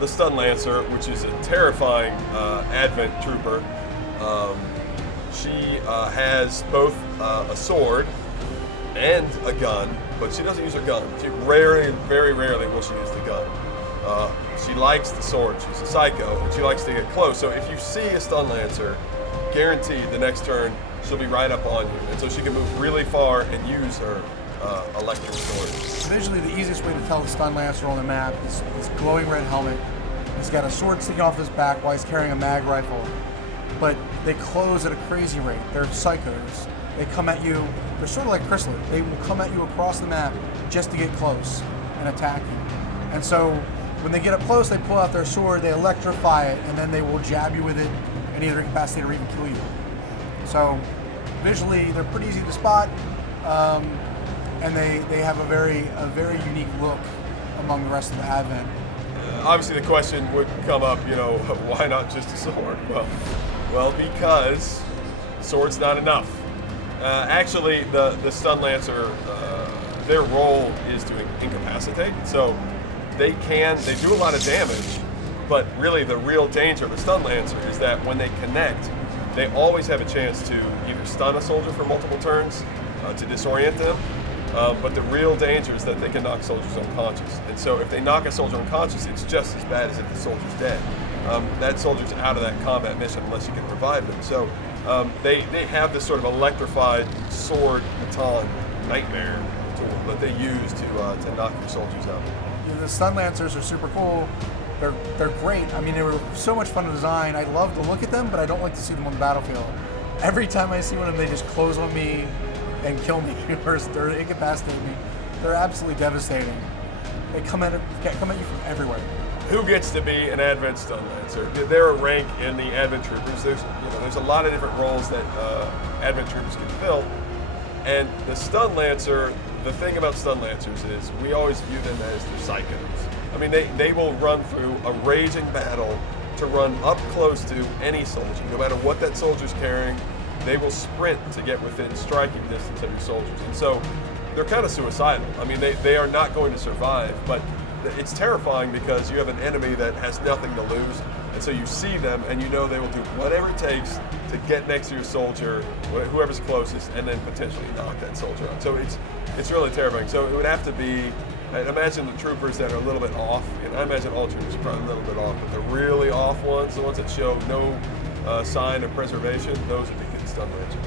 the Stun Lancer, which is a terrifying Advent trooper. She has both a sword and a gun, but she doesn't use her gun. Very rarely will she use the gun. She likes the sword. She's a psycho, and she likes to get close. So if you see a Stun Lancer, guaranteed the next turn she'll be right up on you, and so she can move really far and use her electric sword. Visually, the easiest way to tell the Stun Lancer on the map is this glowing red helmet. He's got a sword sticking off his back while he's carrying a mag rifle. But they close at a crazy rate. They're psychos. They come at you. They're sort of like Chrysler. They will come at you across the map just to get close and attack you. And so when they get up close, they pull out their sword, they electrify it, and then they will jab you with it and either incapacitate or even kill you. So visually, they're pretty easy to spot, and they have a very unique look among the rest of the Advent. Obviously, the question would come up, why not just a sword? Well, because sword's not enough. Actually, the Stun Lancer, their role is to incapacitate. So they do a lot of damage, but really the real danger of the Stun Lancer is that when they connect, they always have a chance to either stun a soldier for multiple turns, to disorient them, but the real danger is that they can knock soldiers unconscious. And so if they knock a soldier unconscious, it's just as bad as if the soldier's dead. That soldier's out of that combat mission unless you can revive them. So they have this sort of electrified sword baton nightmare tool that they use to knock your soldiers out. The Stun Lancers are super cool. They're great. I mean, they were so much fun to design. I love to look at them, but I don't like to see them on the battlefield. Every time I see one of them, they just close on me and kill me, or they're incapacitate me. They're absolutely devastating. They come at you from everywhere. Who gets to be an Advent Stun Lancer? They're a rank in the Advent Troopers. There's a lot of different roles that Advent Troopers can fill, and the Stun Lancer. The thing about Stun Lancers is we always view them as the psychos. I mean, they will run through a raging battle to run up close to any soldier. No matter what that soldier's carrying, they will sprint to get within striking distance of your soldiers. And so they're kind of suicidal. I mean, they are not going to survive, but it's terrifying because you have an enemy that has nothing to lose. And so you see them and you know they will do whatever it takes to get next to your soldier, whoever's closest, and then potentially knock that soldier out. So it's really terrifying. So it would have to be, I'd imagine the troopers that are a little bit off, and I imagine all troopers are probably a little bit off, but the really off ones, the ones that show no sign of preservation, those would be good Stun Lancers.